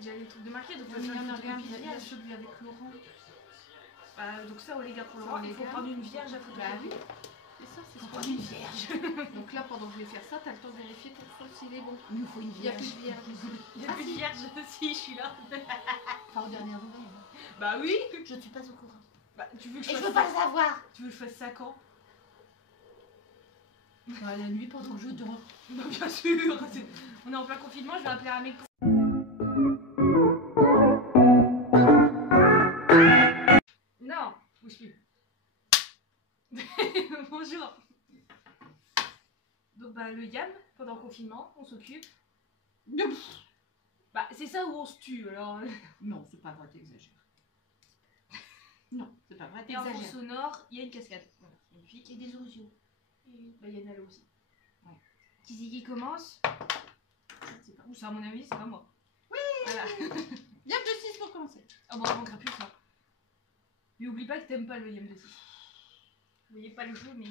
déjà les trucs de marqué, donc il y en a rien, il y a celui avec Laurent. Bah, donc ça, les gars, pour Laurent, il faut prendre une vierge à photo. Bah oui, c'est ça, c'est prendre une vierge. Donc là, pendant que je vais faire ça, t'as le temps de vérifier ton sol s'il est bon. Il nous faut une Il n'y a vierge. plus de vierge. Il y a plus de vierge, si, je suis là. Enfin, aux dernières nouvelles. Bah oui. Je ne suis pas au courant. Bah, tu veux que Et je veux pas le savoir. Tu veux que je fasse ça quand? Bah, la nuit pendant que je dors. Bah, bien sûr. On est en plein confinement, je vais appeler un mec. Non, bouge plus. Bonjour. Donc bah le yam, pendant le confinement, on s'occupe. Bah c'est ça où on se tue alors. Non, c'est pas vrai, t'exagères. Non, c'est pas vrai, Et en fond t'exagères. sonore, il y a une cascade. Voilà, magnifique. Et des oiseaux. Et bah il y en a là aussi. Ouais. Qui c'est qui commence? Je ne sais pas. Ou ça à mon avis, c'est pas moi. Oui. Voilà. Yam de 6 pour commencer. Ah bon, on manquera plus ça. Mais oublie pas que t'aimes pas le yam de 6. Vous voyez pas le jeu, mais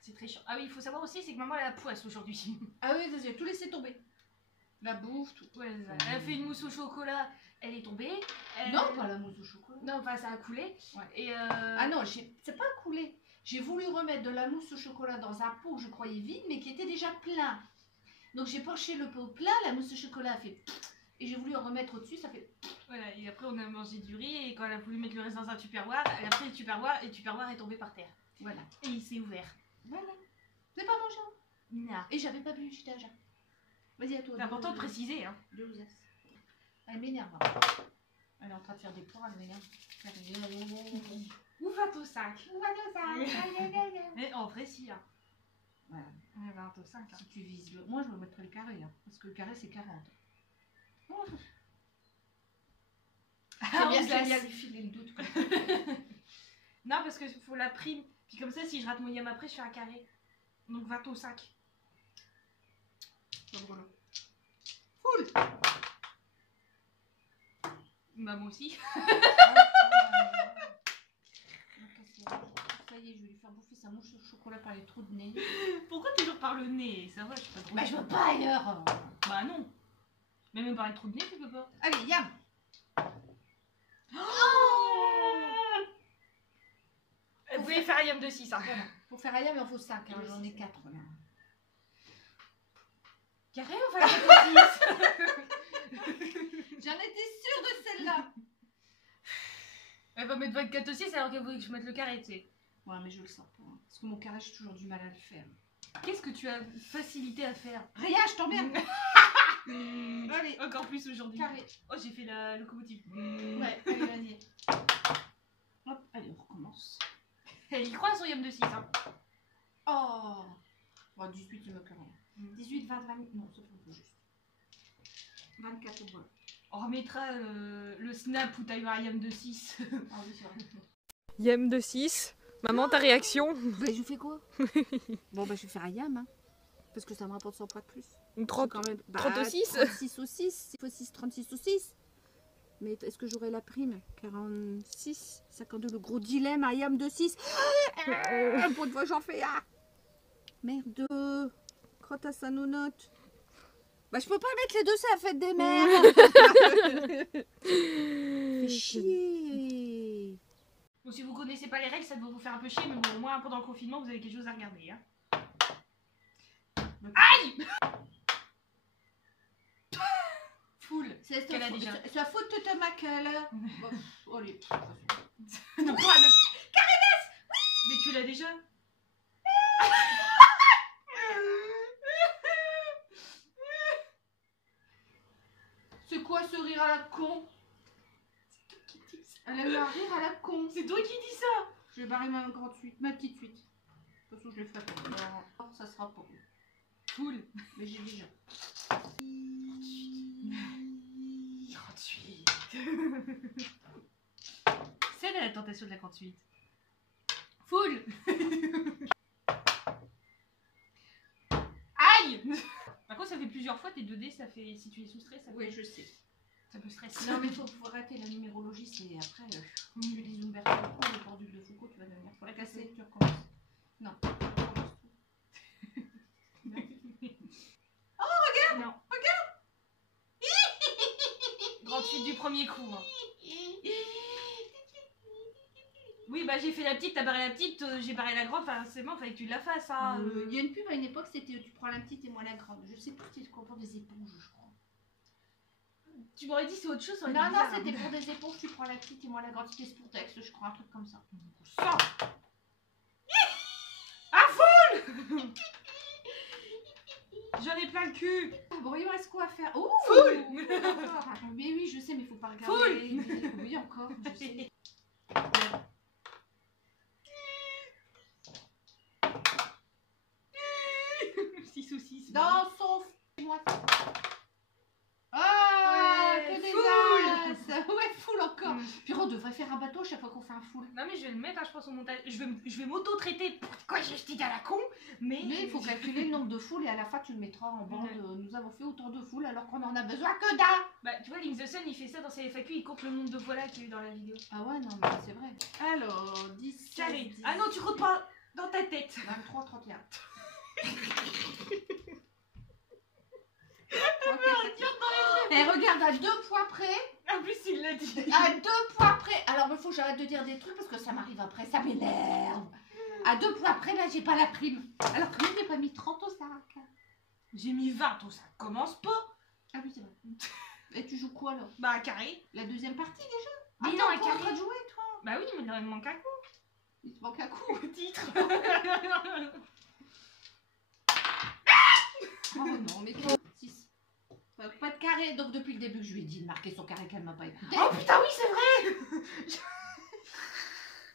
c'est très chiant. Ah oui, il faut savoir aussi, c'est que maman elle a la poisse aujourd'hui. Ah oui, vas-y, tout laisser tomber. La bouffe, tout. Ouais, c'est ça. Elle a fait une mousse au chocolat, elle est tombée. Non, pas la mousse au chocolat. Non, enfin ça a coulé. Ouais. Et Ah non, c'est pas coulé. J'ai voulu remettre de la mousse au chocolat dans un pot que je croyais vide, mais qui était déjà plein. Donc j'ai penché le pot plein, la mousse au chocolat a fait... Et j'ai voulu en remettre au-dessus, ça fait... voilà, et après on a mangé du riz, et quand elle a voulu mettre le reste dans un tupperware, elle a pris le tupperware, et le tupperware est tombé par terre. Voilà. Et il s'est ouvert. Voilà. C'est pas mangé. Non. Et j'avais pas bu, j'étais à jeun. Vas-y, à toi. C'est important de préciser, hein. Deux as. Elle m'énerve. Elle est en train de faire des poires, elle m'énerve. Où va ton sac? Où va ton sac? Mais en vrai, si, hein. Voilà. Elle va ton sac, hein. Si tu vises le... Moi, je me mettrais le carré, hein, parce que le carré, c'est 40. Oh. Ah, C'est bien on qu'il se y a laisse. lui filer le doute. Non, parce qu'il faut la prime. Puis comme ça, si je rate mon yam après, je fais un carré. Donc va ton sac. Voilà. Full. Bah moi aussi. Ça y est, je vais lui faire bouffer sa mouche au chocolat par les trous de nez. Pourquoi toujours par le nez? Ça va, je suis pas drôle. Bah, je veux pas ailleurs. Bah non. Mais même par les trous de nez, tu peux pas. Allez, yam. Vous pouvez faire un yam de 6, hein. Voilà. Pour faire un yam, il en faut 5. Hein. J'en ai 4 là. Carré ou faire un yam de 6? J'en étais sûre de celle-là. Elle va mettre 24 aussi, alors qu'elle voulait que je mette le carré, tu sais. Ouais, mais je le sens pas. Hein. Parce que mon carré, j'ai toujours du mal à le faire. Qu'est-ce que tu as facilité à faire? Rien, je t'emmerde. Allez, Encore plus aujourd'hui. carré. Oh, j'ai fait la locomotive. Ouais, allez, vas-y. Hop, allez, on recommence. Elle y croit son yam de 6, hein. Oh. Bon, 18, il me fait rien. 18, 20, 20. Non, c'est un peu juste. 24 au bol. On remettra le snap où t'as eu un yam de 6. Ah oui, c'est vrai. Yam de 6. Maman, ta réaction? Bah, je fais quoi? Bon, bah, je vais faire un yam, hein. Parce que ça me rapporte 100 poids de plus. Une C'est quand même... 36. 36 au 6. Il faut 6, 36 au 6. Mais est-ce que j'aurai la prime? 46, 52, le gros dilemme, un yam de 6. Pour une fois, j'en fais un. Merde. Crotte à sa nounote. Bah, je peux pas mettre les deux, c'est la fête des mères. Fais chier. Bon, si vous connaissez pas les règles, ça doit vous faire un peu chier, mais bon, au moins pendant le confinement, vous avez quelque chose à regarder. Hein. Aïe! Full. C'est Qu'elle a déjà. la faute de ta maquelle. Bon, allez. Non, quoi, Carénès! Oui! Mais tu l'as déjà? C'est quoi ce rire à la con? Elle a eu un rire à la con. C'est toi qui dis ça! Je vais barrer ma grande suite, ma petite suite. De toute façon, je l'ai fait pour moi. Ça sera pour vous. Full. Mais j'ai déjà. 38. C'est là la tentation de la 38. Full. Aïe! Par contre, ça fait plusieurs fois tes 2D, ça fait. Si tu es sous stress, ça peut. Oui, je sais. Ça peut stresser. Non, mais il faut arrêter la numérologie, c'est après. Tu lis Umberto Eco, le pendule de Foucault, tu vas devenir. Faut la casser, tu recommences. Non, tu recommences tout. Non. Regarde! premier coup. Hein. Oui, bah j'ai fait la petite, t'as barré la petite, j'ai barré la grande, enfin c'est bon, fallait que tu la fasses. Hein. Il y a une pub à une époque, c'était tu prends la petite et moi la grande. Je sais plus, c'était pour des éponges, je crois. Tu m'aurais dit c'est autre chose, ça aurait Non, été non, bizarre, c'était hein. pour des éponges, tu prends la petite et moi la grande. C'était Spourtex, je crois, un truc comme ça. Ça. À foule. J'en ai plein le cul. Bon, il me reste quoi à faire? Oh, Full. d'accord. Mais oui, je sais, mais il faut pas regarder. Full. Oui, encore, je sais. Six ou six. Dans son moi. Ah, Ouais, que des full. as. Ouais, full encore. Mm. Puis on devrait faire un bateau chaque fois qu'on fait un full. Non mais je vais le mettre, hein, je pense au montage. Je vais m'auto-traiter. Pourquoi j'ai jeté à la con? Mais il faut calculer le nombre de foules et à la fin tu le mettras en bande. Ouais. Nous avons fait autant de foules alors qu'on en a besoin que d'un. bah tu vois, Link the Sun il fait ça dans ses FAQ, il compte le nombre de voilà qu'il y a eu dans la vidéo. Ah ouais, non, mais c'est vrai. Alors, 10, Carré. 10, Ah non, tu comptes pas dans ta tête. 23, 31. Et regarde, à 2 points près. En plus il l'a dit. À 2 points près. Alors, il faut que j'arrête de dire des trucs parce que ça m'arrive après, ça m'énerve. À 2 points près, là, j'ai pas la prime. Alors que moi, j'ai pas mis 30 au sac. J'ai mis 20, ça commence pas. Ah oui, c'est vrai. Et tu joues quoi alors? Bah un carré. La deuxième partie déjà? Mais Attends, non, un t'es en train carré. de jouer, toi? Bah oui, mais il me manque un coup. Il te manque un coup. Au titre. Oh non, mais 6. Pas de carré. Donc, depuis le début, je lui ai dit de marquer son carré qu'elle m'a pas écouté. Oh putain, oui, c'est vrai.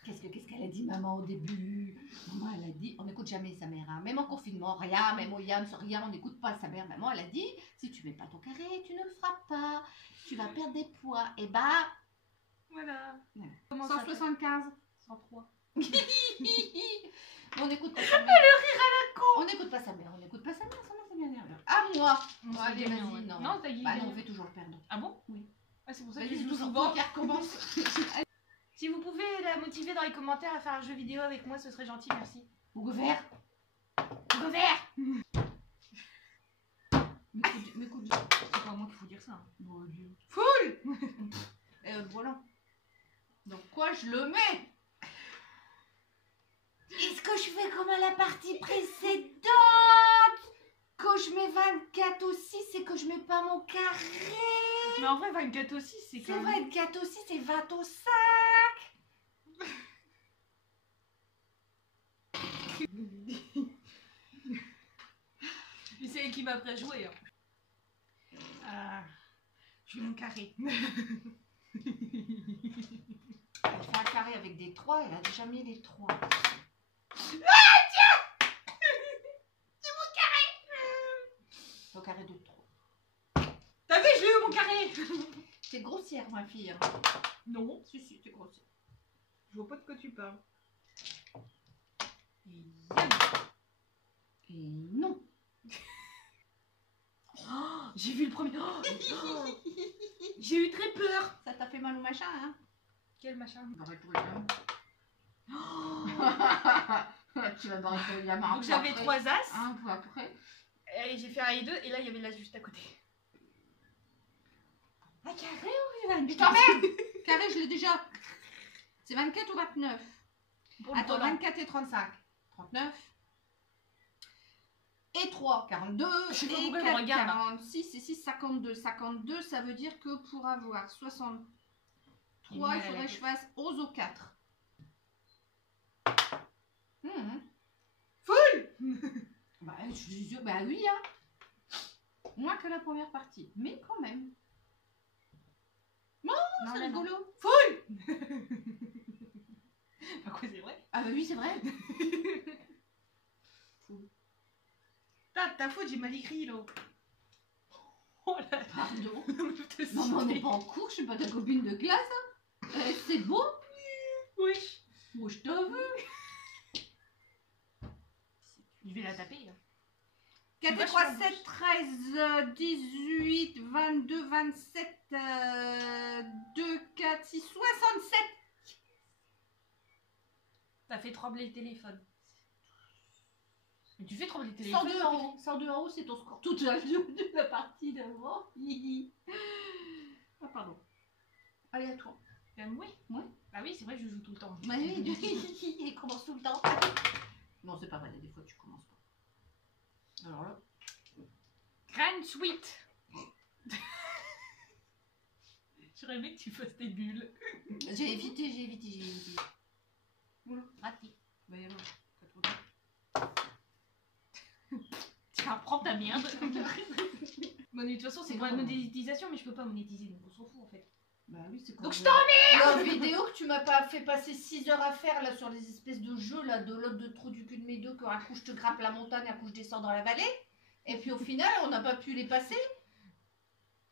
Qu'est-ce qu'elle a dit, maman, au début? Maman, elle a dit, on n'écoute jamais sa mère, hein. Même en confinement, rien, même au Yams, rien, on n'écoute pas sa mère. Maman, elle a dit, si tu mets pas ton carré, tu ne le feras pas. Tu vas perdre des poids. Et bah, Voilà. Ouais. Comment ça 175. 103. On n'écoute pas sa mère. Le rire à la con. On n'écoute pas sa mère, on n'écoute pas sa mère, ça c'est bien nerveux. À moi. On Bon, s'est allez, gagné, vas-y, ouais. non. Non, t'as gagné. Bah non, on fait toujours le perdant. Ah bon? Oui. Ah, c'est pour ça que Vas-y, je je joue joue souvent. qui recommence. Si vous pouvez la motiver dans les commentaires à faire un jeu vidéo avec moi, ce serait gentil, merci. Bouge vert. Bouge vert. Mais écoute, C'est pas à moi qu'il faut dire ça. Hein. bon Dieu. Full. Voilà. Donc quoi, je le mets? Est-ce que je fais comme à la partie précédente? Quand je mets 24 aussi, c'est que je mets pas mon carré. Mais en vrai, 24 aussi, c'est C'est quand vrai, même... 24 aussi, c'est 20 au 5. Mais c'est elle qui m'a préjoué. Hein. Je vais mon carré. Elle fait un carré avec des 3, elle a déjà mis les 3. Au carré de 3. T'as vu, je l'ai eu mon carré. C'est grossière, ma fille. Hein. Non, Si, si, c'est grossière. je vois pas de quoi tu parles. Et non. Oh, j'ai vu le premier. Oh, j'ai eu très peur. Ça t'a fait mal au machin, hein? Quel machin? Barrer pour le gamin. Tu vas barrer pour le gamin. Donc j'avais 3 as. Un peu après. Et j'ai fait un et 2 et là il y avait l'as juste à côté. Un carré ou 24? Je t'emmerde. Carré, je l'ai déjà. C'est 24 ou 29? Pour le Attends, volant. 24 et 35. 39. Et 3, 42. Je sais pas Et pourquoi je 4, regarde, hein. 46. Et 6, 52. 52, ça veut dire que pour avoir 63, il mal à la faudrait que je tête. fasse 11 au 4. Bah, bah oui, hein. Moins que la première partie. Mais quand même. Non, c'est là, non. rigolo. Bah quoi, c'est vrai? Ah bah oui, c'est vrai. Ta faute, j'ai mal écrit là. Oh là là. Pardon. Je te Non, mais on n'est suis. pas en cours, je suis pas ta copine de classe. Hein. C'est beau. Oui. Moi, je t'en veux. Je vais la taper. Hein. 4 et 3, 7, 13, 18, 22, 27, 2, 4, 6, 67. T'as fait trembler le téléphone. Mais tu fais trembler le téléphone. 102 euros. 102 euros, c'est ton score. Toute la partie d'avant. Ah, pardon. Allez, à toi. Oui. Ouais. Bah oui, c'est vrai que je joue tout le temps. Bah oui, il commence tout le temps. Non, c'est pas vrai, des fois tu commences pas. Alors là. Grand Sweet. J'aurais aimé que tu fasses tes bulles. J'ai évité. Oula, raté. Bah alors, Tiens, prends ta merde. Bon, de toute façon, c'est C'est pour la bon. monétisation, mais je peux pas monétiser, donc on s'en fout en fait. Bah oui, c'est comme Donc je la vidéo que tu m'as pas fait passer 6 heures à faire là sur les espèces de jeux là de l'autre de trou du cul de mes deux, qu'un coup je te grappe la montagne, un coup je descends dans la vallée, et puis au final on n'a pas pu les passer.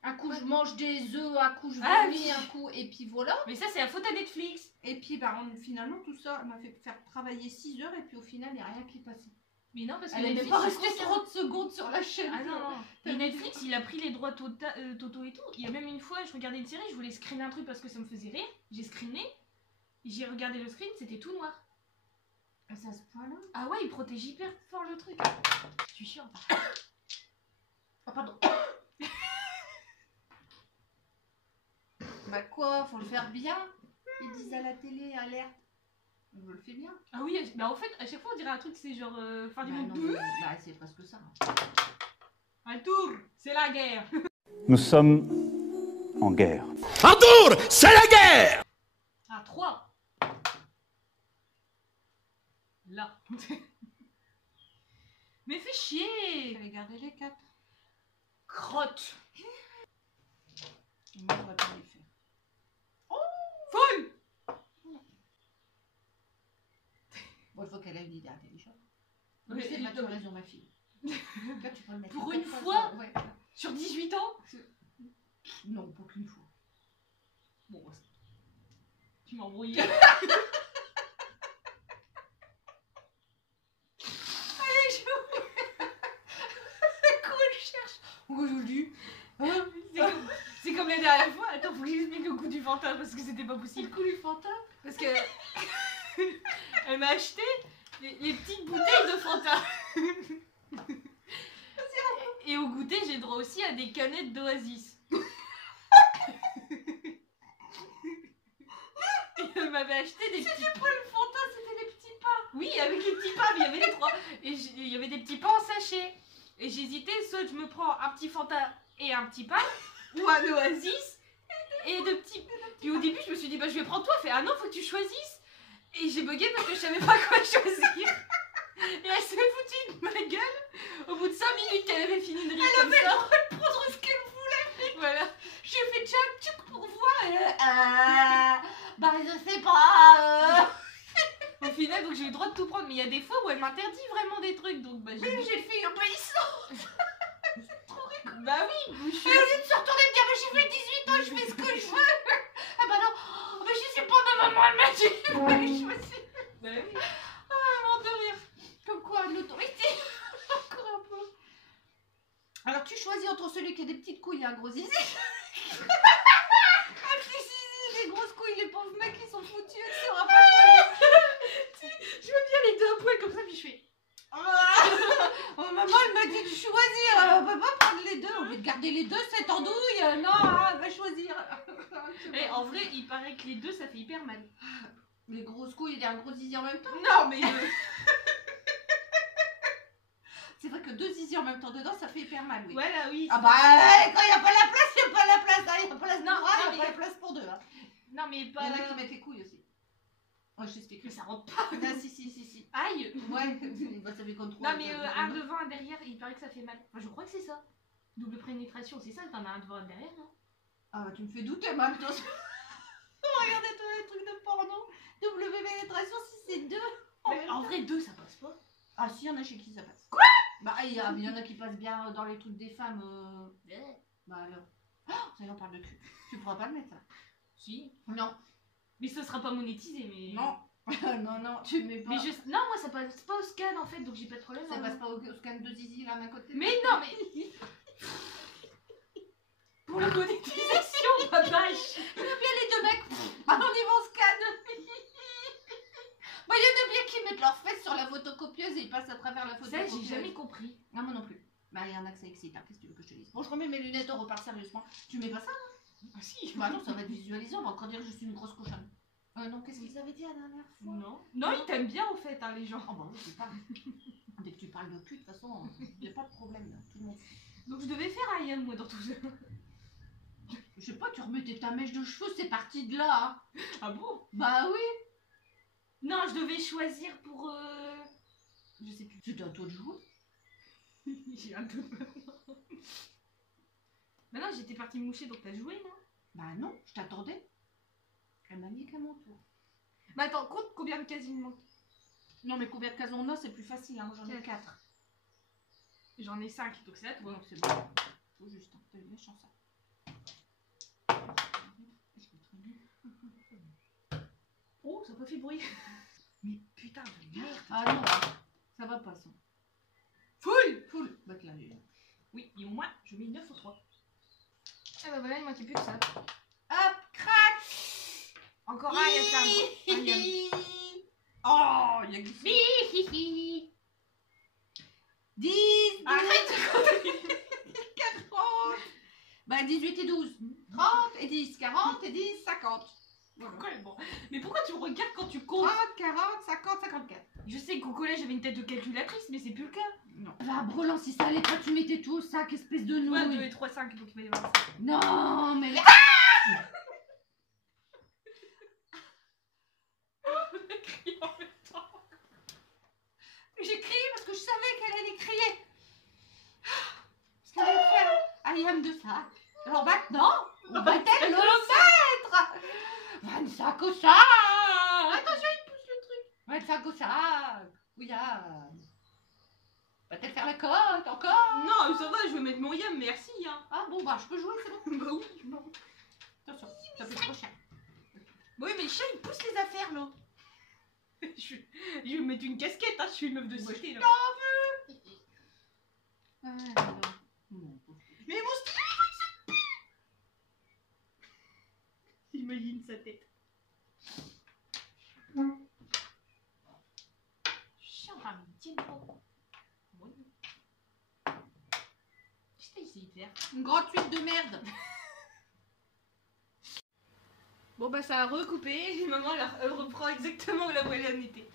Un coup je mange des œufs, un coup je Ah, vomis, oui. un coup, et puis voilà. Mais ça, c'est la faute à Netflix. Et puis bah, finalement tout ça m'a fait faire travailler 6 heures, et puis au final il n'y a rien qui est passé. Mais non, parce que Elle est même Netflix, pas il restée conserve- 30 secondes sur la chaîne. Ah non, non. Mais Netflix, il a pris les droits Toto et tout. Il y a même une fois, je regardais une série, je voulais screener un truc parce que ça me faisait rire. J'ai screené, j'ai regardé le screen, c'était tout noir. Ah, c'est à ce point-là. Ah ouais, il protège hyper fort le truc. Je suis chiant. Oh pardon. Bah quoi, faut le faire bien. Ils disent à la télé, alerte. Je le fais bien. Ah oui, bah en fait, à chaque fois, on dirait un truc, c'est genre fin du Bah, monde. non, mais- bah, c'est presque ça. Un tour, c'est la guerre. Nous sommes en guerre. Un tour, c'est la guerre! À 3. Là. Mais fais chier. J'avais gardé les 4. Crotte. Moi, on va pas les faire. Foule. Bon, il faut qu'elle ait une idée intelligente. Oui, C'est et- pas, tu as raison, ma fille. Là, tu peux le mettre Pour quatre une fois, fois ça- ouais. Sur 18 ans. Non, pas qu'une fois. Bon, bah, tu m'as embrouillé. Allez, je... C'est quoi, je cherche. Aujourd'hui. C'est comme la dernière fois. Attends, faut que j'explique le coup du fantôme parce que c'était pas C'est possible. le coup du fantôme. Parce que elle m'a acheté les petites bouteilles de Fanta. Et au goûter, j'ai droit aussi à des canettes d'Oasis. Et elle m'avait acheté des petits... Pour le fantôme, c'était les petits pas. Oui, avec les petits pains, mais il y avait les trois. Et il y avait des petits pains en sachet. Et j'hésitais, soit je me prends un petit Fanta et un petit pain, ou un Oasis et deux petits... Puis au début, je me suis dit, bah je vais prendre toi. Elle fait, ah non, faut que tu choisisses. Et j'ai bugué parce que je savais pas quoi choisir. Et elle s'est foutue de ma gueule. Au bout de 5 minutes qu'elle avait fini de rire comme ça. Prendre ce qu'elle voulait. Voilà. J'ai fait tchac tchac pour voir. Et bah, je sais pas. Au final, donc j'ai eu le droit de tout prendre. Mais il y a des fois où elle m'interdit vraiment des trucs. Donc bah j'ai... J'ai fait obéissant. Bah oui, je suis... Et au lieu de se retourner et me dire, mais j'ai fait 18 ans, je fais ce que je veux. Ah bah non. Oh, mais je sais pas, ma maman, elle m'a dit. Je me suis... Bah oui. mort de rire. Comme quoi, l'autorité. Encore un peu. Alors, tu choisis entre celui qui a des petites couilles et un gros zizi. Un petit zizi, des grosses couilles, les pauvres mecs, ils sont foutus. Ils sauront pas Je veux bien les deux à poil comme ça, puis je fais... Oh, maman, elle m'a dit de choisir. On peut pas prendre les deux. Au lieu de garder les deux, cette andouille. Non, va choisir. Et en vrai, il paraît que les deux, ça fait hyper mal. Les grosses couilles et un gros zizi en même temps. Non, mais... C'est vrai que deux zizi en même temps dedans, ça fait hyper mal, oui. Voilà, oui. Ah bah, quand il n'y a pas la place, il n'y a pas la place. Il n'y a pas la place Non, pour un, il non, n'y a pas la place pour deux. Hein. Non, mais Il pas... y en a qui mettent les couilles aussi. Oh, je t'explique. Mais ça rentre pas. Ah, si. Aïe. Ouais, bah, ça fait comme trop. Non, mais un devant, un derrière, il paraît que ça fait mal. Enfin, je crois que c'est ça. Double pénétration, c'est ça, t'en as un devant, un derrière, non? Ah, bah, tu me fais douter, même. Regardez tous les trucs de porno. Double pénétration, si c'est deux. Mais en vrai, deux, ça passe pas. Ah, si, il y en a chez qui ça passe. Quoi? Bah, il y en a qui passent bien dans les trucs des femmes. Bah, alors. Oh, ça y est, on parle de cul. Tu pourras pas le mettre, ça. Si. Non. Mais ce sera pas monétisé, mais... Non. non, tu mets pas. Mais je... Non, moi, ça passe pas au scan, en fait, donc j'ai pas de problème. Ça hein. passe pas au scan de zizi, là, d'un côté. Mais non, mais... Pour la monétisation, ma vache. Il y a bien les deux mecs. Ah, on y va au scan. Bah, il y en a bien qui mettent leurs fesses sur la photocopieuse et ils passent à travers la Ça, photocopieuse. j'ai jamais compris. Non, moi non plus. Bah, il y en a que ça excite. Hein. Qu'est-ce que tu veux que je te dise? Bon, je remets mes lunettes, on repart sérieusement. Tu mets pas ça? Ah si. Bah non, ça va être visualisé, on va encore dire que je suis une grosse cochonne. Non, qu'est-ce qu'ils avaient dit la dernière fois? Non. Non, ils t'aiment bien, au fait, hein, les gens. Oh bah oui, c'est pas. Dès que tu parles de cul, de toute façon, il n'y a pas de problème, là. Tout le monde. Donc je devais faire Ayam, moi, dans tout ça. Je sais pas, tu remettais ta mèche de cheveux, c'est parti de là. Hein. Ah bon? Bah oui. Non, je devais choisir pour... Je sais plus. C'était à toi de jouer. J'ai un doute maintenant. Bah non, j'étais partie me moucher, donc t'as joué, non? Bah non, je t'attendais. Elle m'a mis qu'à mon tour. Bah attends, compte combien de cases il me manque. Non, mais combien de cases on a, c'est plus facile, hein. Moi, j'en ai 4. J'en ai 5, donc c'est à toi. Donc c'est bon. Tout juste, hein. T'as eu de la chance, ça. Oh, ça n'a pas fait bruit. Mais putain de merde. Ah non, ça va pas, ça. Full. Bah là, Oui, et au moins, je mets 9 ou 3. Ah bah voilà, il manquait plus que ça. hop, crac. Encore un, il y a ça. Ayam. Oh, il y a glissé. 10, Arrête. 40. Bah 18 et 12. 30 et 10, 40 et 10, 50. Pourquoi, bon. Mais pourquoi tu me regardes quand tu comptes? 30, 40, 50, 54. Je sais qu'au collège j'avais une tête de calculatrice, mais c'est plus le cas. Non. Va, Brelan, si ça allait pas, tu mettais tout au sac, espèce de nouille. Ouais, 2 et 3, 5, donc il va y avoir ça. Non, mais... On a crié en même temps. J'ai crié parce que je savais qu'elle allait crier. Parce qu'elle allait faire Ayam de sac. Alors maintenant, on va peut-être le mettre. 25 au sac. Attention, il pousse le truc. 25 au sac. Oui, va-t-elle faire la cote encore? Non, ça va, je vais mettre mon yam, merci. Hein. Ah bon, bah je peux jouer, c'est bon. Bah oui, bon. Attention, ça fait trop cher. Oui, mais le chat il pousse les affaires là. Je vais mettre une casquette, hein, je suis une meuf de cité là. Ah, non. Non. Mais mon stylo, j'imagine sa tête. Chien, mais il tient pas. Ouais. Qu'est-ce que t'as essayé de faire? Une gratuite de merde. Bon bah ça a recoupé, et maman elle reprend exactement là où elle en était.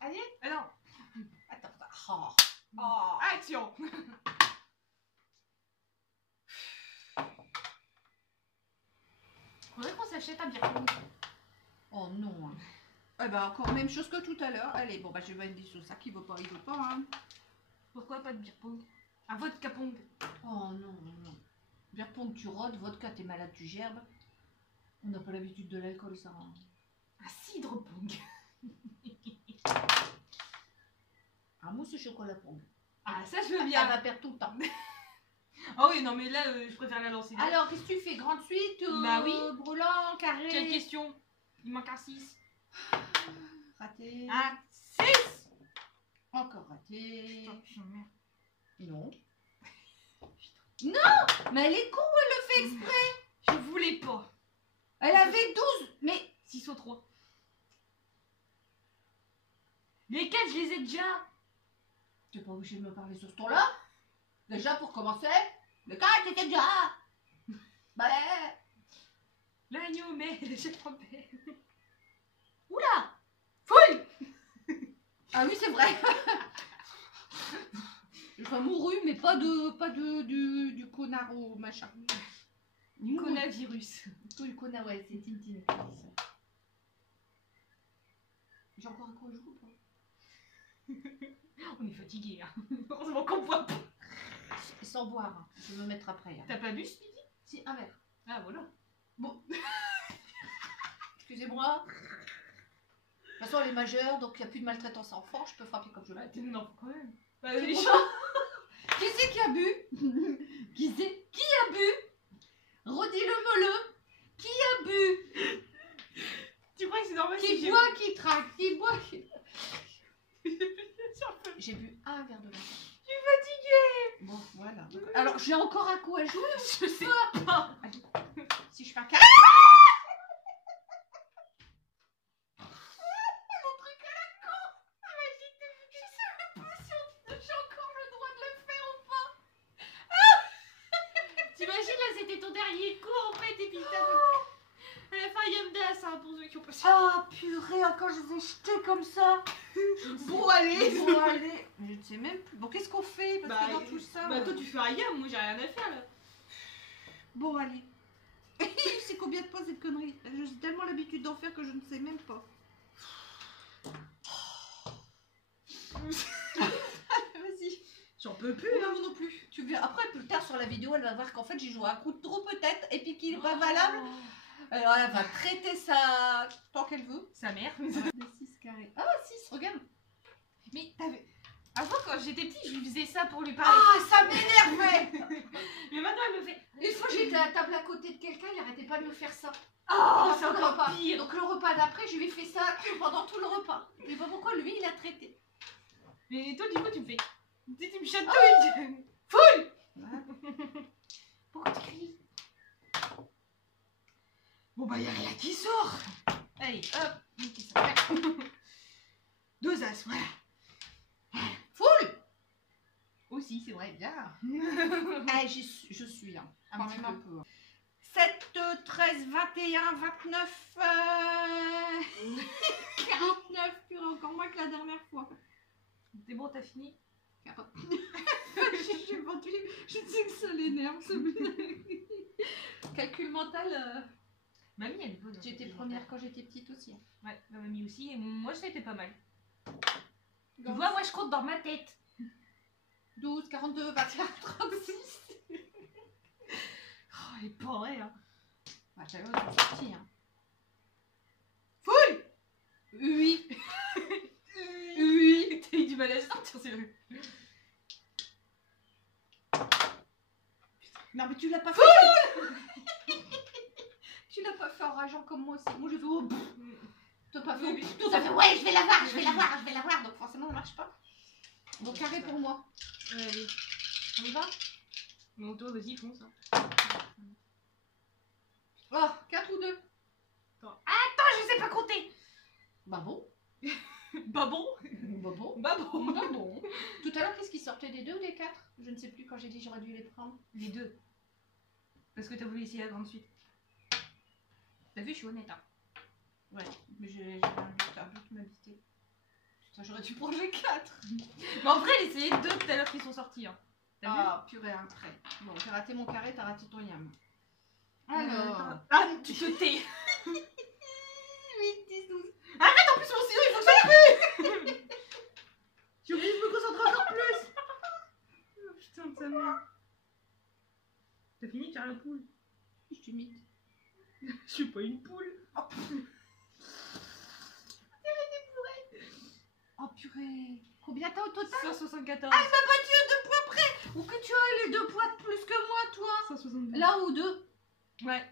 Allez. Alors, Attends. oh, action. Faudrait qu'on s'achète un bière. Oh non. Hein. Eh ben encore même chose que tout à l'heure. Allez, bon bah je vais mettre des choses. Ça qui veut pas, il veut pas. Hein. Pourquoi pas de bière pong? Un vodka pong. Oh non. Bière pong, tu rôdes, vodka, t'es malade, tu gerbes. On n'a pas l'habitude de l'alcool, ça. Hein. Un cidre pong. Un mousse au chocolat pong. Ah ça je veux Elle bien. va perdre tout le temps. Ah oui non mais là je préfère la lancer. Alors, qu'est-ce que tu fais? Grande suite Bah oui. Brûlant, carré. Quelle question? Il manque un 6. Raté. Un 6. Encore raté. Putain, merde. Non. Non. Mais elle est con, elle le fait exprès. Je voulais pas. Elle avait 12. Mais 6 au 3. Les 4 je les ai déjà. t'es pas obligé de me parler sur ce ton-là. Déjà, pour commencer, le 4 était déjà. Bah. L'agneau mais j'ai trompé. Oula. Full. Ah oui, c'est vrai. Enfin, mouru, mais pas du connard au machin. Du coronavirus. Tout le connard, ouais, c'est Tintin. J'ai encore un coup à jouer ou pas? On est fatigué, hein. Heureusement qu'on voit pas. Sans boire, hein. Je vais me mettre après. Hein. T'as pas bu ce midi? Si, un verre. Ah voilà. Bon. Excusez-moi. De toute façon, elle est majeure, donc il n'y a plus de maltraitance à enfant. Je peux frapper comme je veux. Bah, non, quand même. Bah, C'est les bon. gens. Qui c'est qui a bu? Qui a bu? Redis-le-moi-le. Qui a bu? Tu crois que c'est normal si Qui j'ai boit, qui traque? Qui boit, qui... J'en peux- J'ai bu un verre de vin. Je suis fatiguée. Bon, voilà. Alors, j'ai encore un coup à jouer. Je sais pas. Si je fais un cas. T'imagines là, c'était ton dernier coup en fait, et puis à la fin Yamdas, hein, pour ceux qui ont passé. Ah purée, quand je les ai jetés comme ça. Bon, allez. Bon allez. Mais je ne sais même plus. Bon, qu'est-ce qu'on fait? Parce que dans tout ça. Bah toi tu fais un Yam, moi j'ai rien à faire là. Bon, allez. C'est combien de fois cette connerie? J'ai tellement l'habitude d'en faire que je ne sais même pas. Vas-y. J'en peux plus. Non, moi non plus. Tu verras. Après, plus tard sur la vidéo, elle va voir qu'en fait j'ai joué un coup de trop peut-être et puis qu'il est pas valable. Alors elle va traiter ça tant qu'elle veut. Sa mère. Des 6 carrés. Ah 6, regarde. Mais t'avais. Avant quand j'étais petite, je lui faisais ça pour lui parler. Ah, ça m'énervait. Mais maintenant elle me fait. Une fois j'étais à la table à côté de quelqu'un, il arrêtait pas de me faire ça. Oh, Pendant c'est tout le encore repas. pire. Donc le repas d'après, je lui ai fait ça pendant tout le repas. Je sais pas pourquoi lui il a traité. Mais toi du coup tu me fais. Tu me chatouilles. Foule. Pourquoi tu cries? Bon bah y'a rien qui sort. Allez, hop. Qui sort. 2 as, voilà. Foule. Aussi, c'est vrai, bien. Ah, je suis hein. Un petit Quand même peu. 7, 13, 21, 29, 49, purée, encore moins que la dernière fois. C'est bon, t'as fini? J'ai vendu, je sais que ça l'énerve, ce blague. Calcul mental, Mamie, elle est bonne. j'étais première quand j'étais petite aussi. Ouais, ma mamie aussi. Et moi, ça a été pas mal. Tu vois, moi, je compte dans ma tête. 12, 42, 21, 36. Oh, elle est pas vraie, hein. Bah, t'as vu, on est sorti, hein. Foule. Oui. Oui. T'as eu du mal à sortir, c'est vrai. Non, mais tu l'as pas fait. Tu l'as pas fait en rageant comme moi aussi. Moi, je fais oh, pff. T'as pas fait. Oui, oui. Tout ça fait ouais, je vais la voir, je vais la voir, je vais la voir. Donc forcément, ça marche pas. Donc carré pour moi. Allez. On y va? Non, toi, vas-y, fonce. Oh, 4 ou 2? Attends, je sais pas compter. Bah bon. Bah bon. Bah bon. Bah bon. Bah bon. Tout à l'heure, qu'est-ce qui sortait des 2 ou des 4? Je ne sais plus quand j'ai dit j'aurais dû les prendre. Les deux. Parce que t'as voulu essayer la grande suite. T'as vu, je suis honnête, hein. Ouais, mais j'ai un doute m'habiter. Putain, j'aurais dû prendre les 4. Mais en vrai, elle essayait 2 tout à l'heure qui sont sortis, hein. T'as vu? Ah, purée, après. Bon, j'ai raté mon carré, t'as raté ton yam. Alors. Ah, tu te tais. 8, 10, 12. Arrête, en plus, mon stylo, il fonctionne plus. J'ai oublié de me concentrer encore plus. Oh, putain de sa mère. T'as fini, t'as la poule. Je suis mythe. Je suis pas une poule. Oh purée. Combien t'as au total? 174. Ah, il m'a battu à 2 points près. Ou que tu as les 2 points de plus que moi, toi. 172. Là ou 2? Ouais.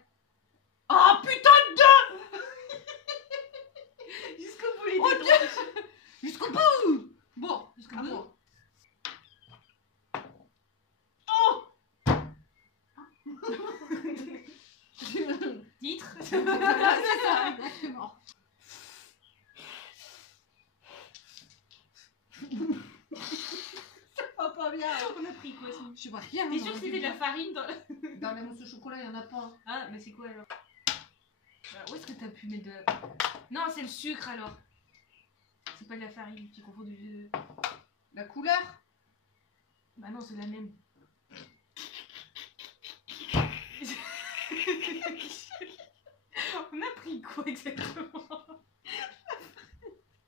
Oh putain de 2. Jusqu'au bout, les Oh, deux. Dieu. Jusqu'au bout. Bon, jusqu'au Ah bout. bon. Titre. C'est ça, exactement. Ça va pas bien. On a pris quoi, sinon? Je vois rien. T'es sûr que c'était de la farine dans la... Dans la mousse au chocolat, il y en a pas. Ah, mais c'est quoi alors? Où est-ce que t'as pu mettre de... Non, c'est le sucre alors. C'est pas de la farine, tu confonds du... La couleur? Bah non, c'est la même. On a pris quoi exactement?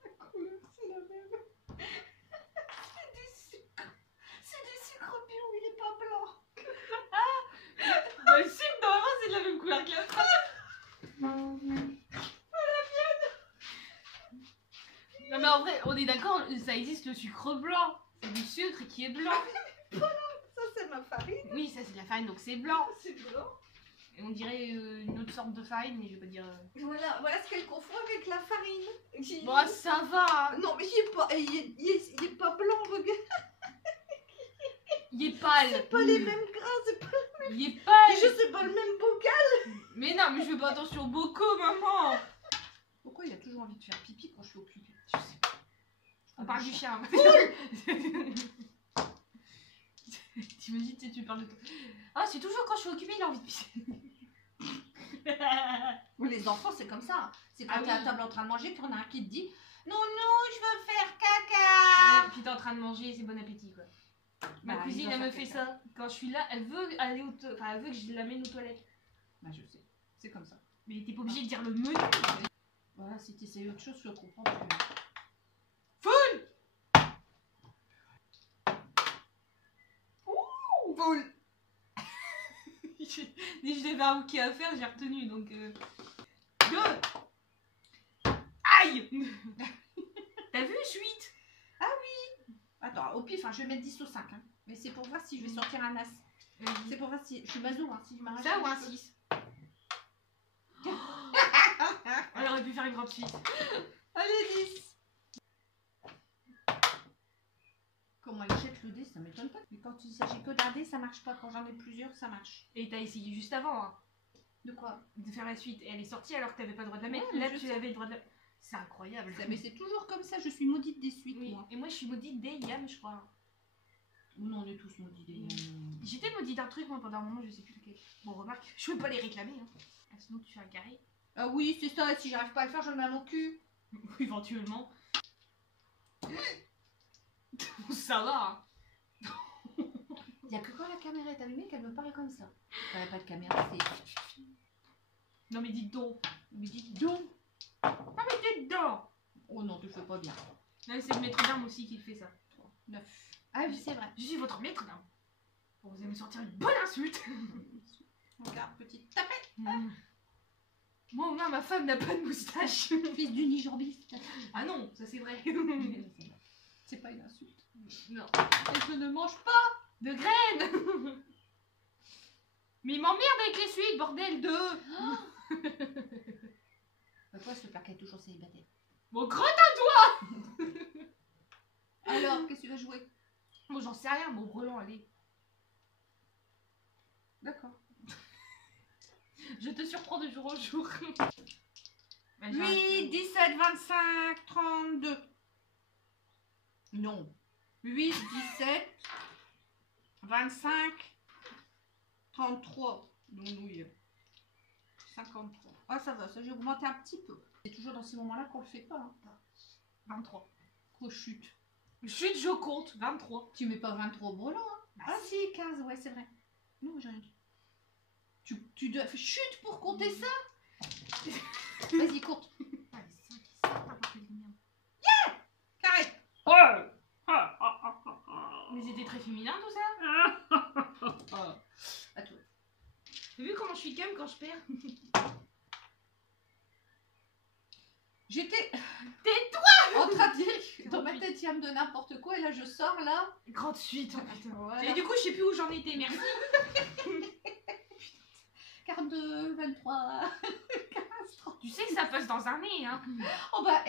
La couleur, c'est la même. C'est du sucre bio, il est pas blanc. Bah, le sucre, normalement, c'est de la même couleur que la farine. Non mais en vrai, on est d'accord, ça existe le sucre blanc. C'est du sucre qui est blanc. Ça, c'est ma farine. Oui, ça c'est de la farine, donc c'est blanc. C'est blanc. Et on dirait une autre sorte de farine, mais je vais pas dire... Voilà ce qu'elle confond avec la farine. Bon, ça va. Non, mais il est pas blanc, regarde. Il est pâle. C'est pas les mêmes grains, c'est pas... Il est pâle. Je sais pas le même bocal. Mais non, mais je fais pas attention beaucoup, maman. Pourquoi il a toujours envie de faire pipi quand je suis occupée? Je sais pas. On parle du chien. T'imagines, tu sais, tu parles de toi. Ah, c'est toujours quand je suis occupée, il a envie de pisser. Les enfants, c'est comme ça. C'est quand Ah t'es à oui. table en train de manger, puis on a un qui te dit non, je veux faire caca. Ouais, puis t'es en train de manger, c'est bon appétit quoi. Ma Bah, il cousine doit elle me faire fait caca. ça. Quand je suis là, elle veut aller enfin elle veut que je l'amène aux toilettes. Bah, je sais. C'est comme ça. Mais t'es pas obligé de dire le menu. Voilà, si t'essayes autre chose, je comprends plus. Boule. Je devais un hockey à faire, j'ai retenu donc. Go. Aïe. T'as vu, suite. Attends, au pif, hein, je vais mettre 10 au 5. Hein. Mais c'est pour voir si je vais sortir un as. C'est pour voir si je suis maso, hein, si je m'arrache. Ça les ou un cheveux. 6. Elle aurait pu faire une grande suite. Allez, 10. Comment elle jette le dé, ça m'étonne pas. Mais quand il s'agit que d'un dé, ça marche pas. Quand j'en ai plusieurs, ça marche. Et t'as essayé juste avant hein, De quoi? de faire la suite et elle est sortie alors que t'avais pas le droit de la mettre. Ouais, Là je tu sais. avais le droit de la. C'est incroyable. Mais c'est toujours comme ça, je suis maudite des suites, Oui. moi. Et moi je suis maudite des Yam, je crois. Non, on est tous maudits des J'étais maudite d'un truc moi pendant un moment, je sais plus lequel. Bon, remarque, je peux pas les réclamer. Hein. Ah, sinon tu fais un carré. Ah oui, c'est ça, et si j'arrive pas à le faire, je le mets à mon cul. Éventuellement. Ça va. Hein. Il y a que quand la caméra est allumée qu'elle me parle comme ça. Quand il n'y a pas de caméra, c'est... Non mais dites donc. Mais dites donc. Ah mais t'es dedans. Oh non, tu le fais pas bien. Non, c'est le maître d'armes aussi qui fait ça. 9. Ah oui, c'est vrai. Je suis votre maître d'armes. Pour vous allez me sortir une bonne insulte. Regarde, petite tapette. Moi au moins ma femme n'a pas de moustache. Fils du nijambiste. Ah non, ça c'est vrai. C'est pas une insulte. Non. Et je ne mange pas. De graines. Mais il m'emmerde avec les suites, bordel de. Toi, ce plaquet est toujours célibataire. Bon, grotte à toi. Alors, qu'est-ce que tu vas jouer? Moi j'en sais rien, mon brelan, allez. D'accord. Je te surprends de jour au jour. Bah, 8, 17, 25, 32. Non. 8, 17, 25, 33. Non, oui. 53. Ah, ça va, ça j'ai augmenté un petit peu. C'est toujours dans ces moments-là qu'on le fait pas. Hein. 23. Qu'on chute. Chute, je compte. 23. Tu mets pas 23 au brelan, hein? Bah, Ah si, 15, ouais, c'est vrai. Non, j'ai rien dit. Tu dois... Chute pour compter ça. Vas-y, compte. Ah, les 5 qui sortent à côté de merde. Carré. Mais c'était très féminin tout ça. Oh. À toi. T'as vu comment je suis calme quand je perds? J'étais Tais-toi. en train de dire, dans ma tête, il y a de n'importe quoi, et là, je sors, là. Grande suite. Oh, putain. Voilà. Et du coup, je sais plus où j'en étais, merci. 42, 23, 15, 30. Tu sais que ça passe dans un nez, hein. Oh bah,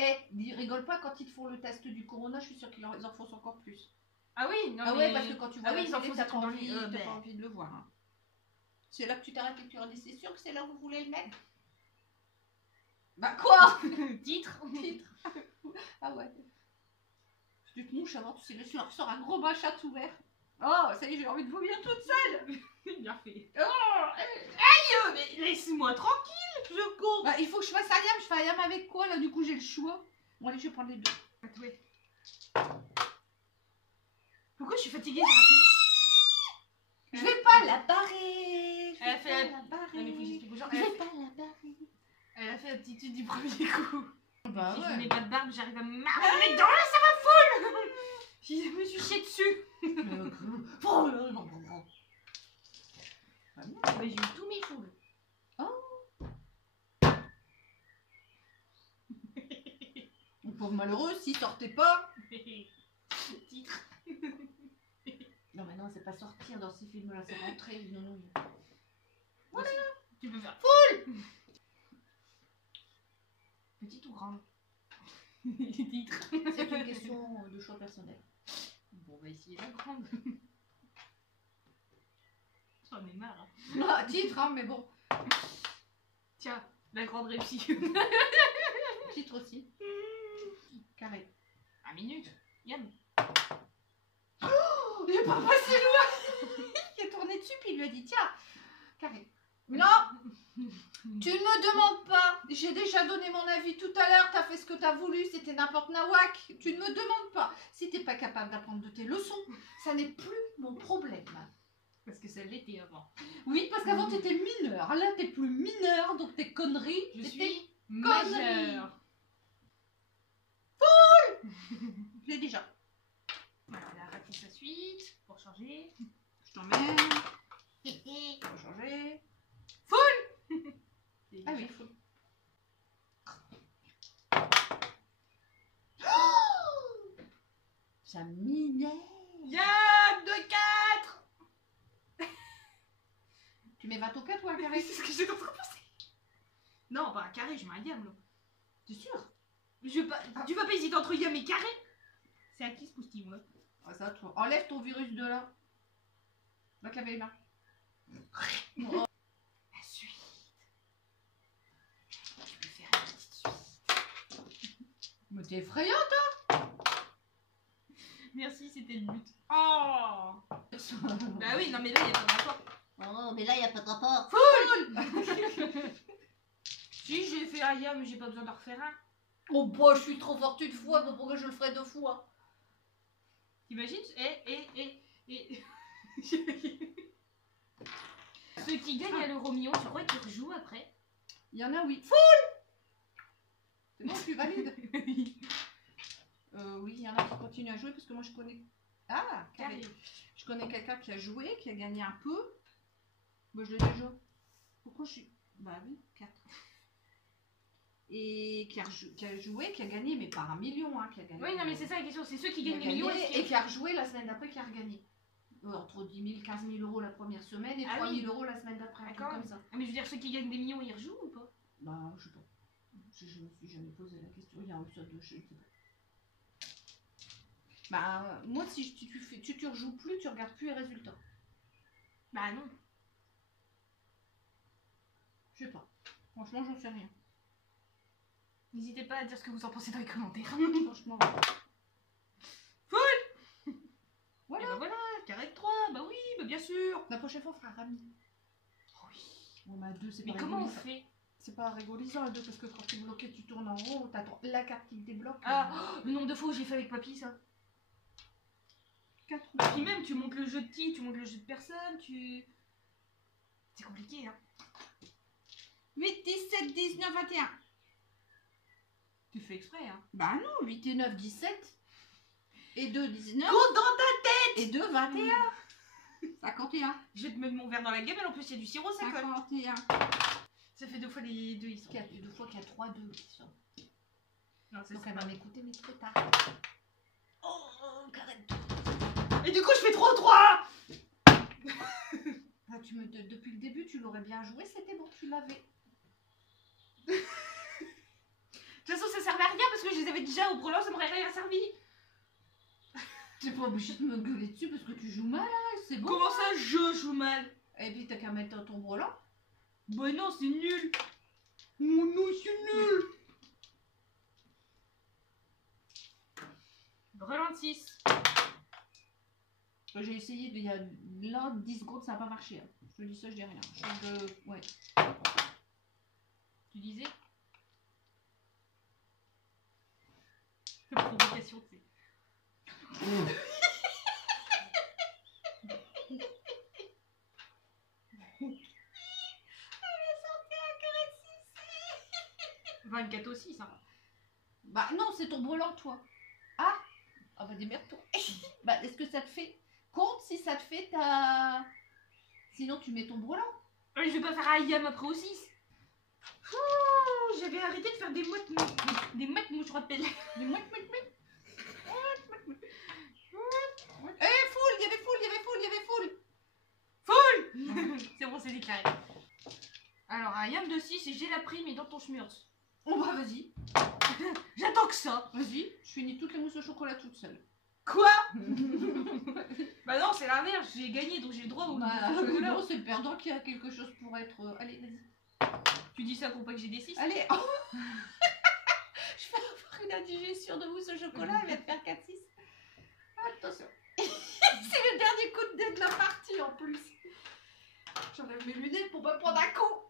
rigole pas quand ils te font le test du corona, je suis sûre qu'ils en font encore plus. Ah oui, non Ah mais... ouais, parce que quand tu vois Ah oui, la ils en télé, font t'as des pas trucs dans envie, le- t'as mais- pas envie de le voir. Hein. C'est là que tu t'arrêtes et que tu leur dis, c'est sûr que c'est là où vous voulez le mettre? Bah quoi? Titre. Titre. Ah ouais. Tu te mouches avant, tu sais, tu leur sors un gros machin tout ouvert. Oh, ça y est, j'ai envie de vomir toute seule. Bien fait. Oh, Aïe, mais laisse-moi tranquille, je compte. bah, il faut que je fasse un yam, je fais un yam avec quoi là? Du coup, j'ai le choix. Bon, allez, je vais prendre les deux. Ouais. Pourquoi je suis fatiguée, ça m'a fait... Je vais pas la barrer. Elle a fait la Non, mais faut que barrer. j'explique aux gens. Je Elle a vais fait... pas la barrer. Elle a fait l'attitude du premier coup. Bah Si je mets pas de barbe, j'arrive à me marrer dedans, là, ça va folle. Je me suis chiée dessus. Oh là, non, non, non. Mais j'ai eu tous mes cheveux. Le pauvre malheureux, s'il sortait pas. Titre. Non, mais non, c'est pas sortir dans ces films-là, c'est rentrer. Non, non. Voilà. Tu peux faire petite ou grande? Titre. C'est une question de choix personnel. Bon, on va essayer la grande. J'en ai marre. Hein. Ah, titre, hein, mais bon. Tiens, la grande réussie. Titre aussi. Carré. 1 minute. Yam. Oh, Il est pas passé loin. Il est tourné dessus, puis il lui a dit, tiens, carré. Non, tu ne me demandes pas. J'ai déjà donné mon avis tout à l'heure. T'as fait ce que t'as voulu. C'était n'importe nawak. Tu ne me demandes pas. Si t'es pas capable d'apprendre de tes leçons, ça n'est plus mon problème. Parce que ça l'était avant. Oui, parce qu'avant t'étais mineur. Là, t'es plus mineur, donc tes conneries. Je c'était suis majeure. Je l'ai déjà. Voilà, elle a raté sa suite pour changer. Je t'emmène. Pour changer. Ah oui, faut. Ça minait. Yann de 4. Tu mets 20 au 4 ou un carré? C'est ce que j'étais en train de penser. Non, pas un carré, je mets un yam là. T'es sûr? Je veux pas... Tu vas pas hésiter entre yam et carré? C'est à qui ce pousty, moi? Ah, ça, toi. Enlève ton virus de là. Va te laver les mains. Oh. La suite. Je peux faire une petite suite. Mais t'es effrayante. Merci, c'était le but. Oh. Bah oui, non mais là, il y a pas de rapport. Oh, mais là, il n'y a pas de rapport. Si, j'ai fait un yam, mais j'ai pas besoin d'en refaire un. Oh, bah, je suis trop forte une fois. Bah, pourquoi je le ferais 2 fois? T'imagines? Et... Ceux qui gagnent à l'euro million, tu crois qu'ils rejouent après? Il y en a, oui. C'est bon, je suis valide. Oui, il y en a qui continuent à jouer parce que moi, je connais... Ah, carré. Je connais quelqu'un qui a joué, qui a gagné un peu. Moi, je l'ai déjà. Pourquoi je suis... Bah oui, 4. Et qui a joué, qui a gagné, mais pas 1 million, hein, qui a gagné. Oui, non mais c'est ça la question, c'est ceux qui Qui a gagnent des millions gagné et qui a rejoué la semaine d'après, qui a regagné. Entre 10 000, 15 000 euros la première semaine et Ah 3 oui. 000 euros la semaine d'après, un truc D'accord. comme ça. Mais je veux dire, ceux qui gagnent des millions, ils rejouent ou pas? Bah, je sais pas. Je me suis jamais posé la question. Il y a un ça de je sais pas. Bah, moi, si tu rejoues plus, tu regardes plus les résultats. Bah non. Je sais pas. Franchement, j'en sais rien. N'hésitez pas à dire ce que vous en pensez dans les commentaires. Franchement, Et bah voilà, carré de 3, bah oui, bah bien sûr. la prochaine fois, on fera Rami. Oh oui. Bon, bah, 2, c'est Mais pas comment on rigolisant. fait? C'est pas rigolisant à 2 parce que quand tu es bloqué, tu tournes en rond, t'as la carte qui te débloque. Ah, oh, le nombre de fois où j'ai fait avec papy ça. 4 Puis même, tu montes le jeu de qui? Tu montes le jeu de personne, tu... C'est compliqué, hein. 8, 17, 19, 21. Tu fais exprès, hein. Bah non, 8 et 9, 17. Et 2, 19. Compte dans ta tête. Et 2, 21. 51. Je vais te mettre mon verre dans la gamelle, en plus il y a du sirop, ça colle. 51. Ça fait 2 fois les deux, ils sont. 2 fois qu'il y a 3, 2 qui sont. Non, c'est Donc ça. elle va m'écouter, mais trop tard. Oh, carré de 2. Et du coup, je fais trop 3. Ah, depuis le début, tu l'aurais bien joué, c'était bon, tu l'avais. De toute façon, ça servait à rien parce que je les avais déjà au brelan, ça m'aurait rien servi. T'es pas obligé de me gueuler dessus parce que tu joues mal, hein, c'est bon. Comment ça, je joue mal? Et puis t'as qu'à mettre ton brelan. Bah non, c'est nul. Oh non, c'est nul. Brelan de 6. J'ai essayé, il y a là 10 secondes, ça n'a pas marché. Hein. Je te dis ça, je dis rien. Change de... Ouais. Tu disais? La provocation, tu sais. Mmh. 24 aussi, ça. Bah non, c'est ton brelan, toi. Ah. Ah bah démerde-toi. Bah est-ce que ça te fait... Compte si ça te fait ta... Sinon tu mets ton brelan. Je vais pas faire un yam après au 6. Ouh, j'avais arrêté de faire des mouettes mouches, je rappelle. Des mouettes. Eh, full, il y avait full. C'est bon, c'est déclaré. Alors, un yam de 6 et j'ai la prime et dans ton schmurz. Oh bah vas-y. J'attends que ça. Vas-y, je finis toutes les mousses au chocolat toute seule. Quoi? Bah non, c'est l'inverse, j'ai gagné donc j'ai le droit au Bah, chocolat. non, c'est le perdant qui a quelque chose pour être... Allez, vas-y. Tu dis ça pour pas que j'ai des 6? Allez. Oh. Je vais avoir une indigestion de mousse au chocolat, elle va te faire 4-6. Attention. C'est le dernier coup de dé de la partie en plus. J'enlève mes lunettes pour pas prendre un coup.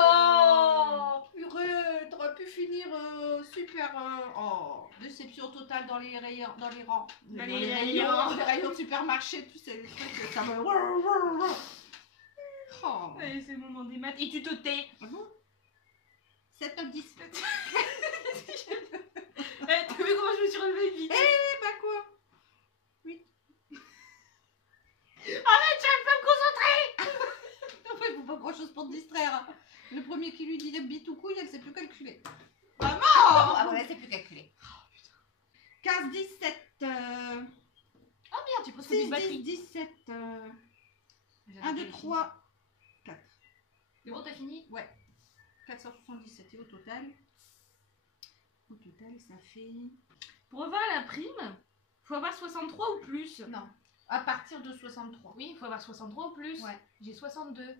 Oh, purée, t'aurais pu finir super. Oh, déception totale dans les rayons, dans les rangs. Dans les rayons. Les rayons de supermarché, tu sais, les trucs, ça me. Oh. Allez, c'est le moment des maths. Et tu te tais. Ah bon 7, 9, 10. T'as vu comment je me suis relevée vite? Eh bah quoi? Arrête, j'arrive pas à me concentrer. En fait, il faut pas grand chose pour te distraire. Le premier qui lui dit des bites ou couilles, elle sait plus calculer. Maman. Ah ouais, elle sait plus calculer. 15, 17. Oh merde, j'ai presque 6, une batterie. 10, 17. 1, 2, 3, 4. C'est bon, t'as fini? Ouais. 477. Et au total, ça fait. Pour avoir la prime, faut avoir 63 ou plus. Non. À partir de 63. Oui, il faut avoir 63 ou plus. Ouais. J'ai 62.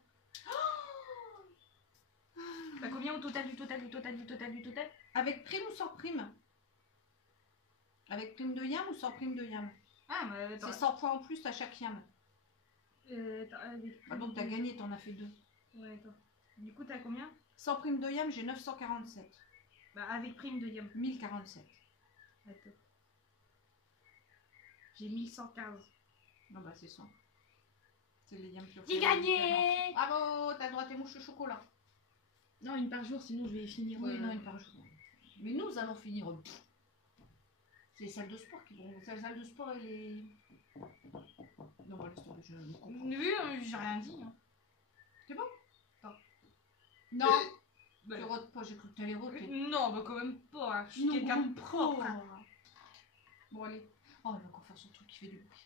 Bah combien au total du total du total du total du total? Avec prime ou sans prime? Avec prime de yam ou sans prime de yam? Ah, bah attends. C'est 100 points en plus à chaque yam. Avec Ah, donc t'as gagné, t'en as fait 2. Ouais, attends. Du coup, t'as combien? Sans prime de yam, j'ai 947. Bah avec prime de Yam. 1047. Attends. J'ai 1115. Non bah c'est 100. C'est les yams qui ont J'ai fait la gagné! différence. Bravo, t'as le droit à tes mouches au chocolat. Non, une par jour, sinon je vais finir. Oui, non, une par jour. Mais nous allons finir. C'est les salles de sport qui vont. C'est la salle de sport et les. Non, bah laisse tomber, je ne comprends pas. Oui, j'ai rien dit. Hein. Non, Bah, tu rotes pas, j'ai cru que t'allais roter. non, bah quand même pas. Je suis Non, quelqu'un de non, propre. pas. Bon, allez. Oh, elle va encore faire son truc qui fait du bruit.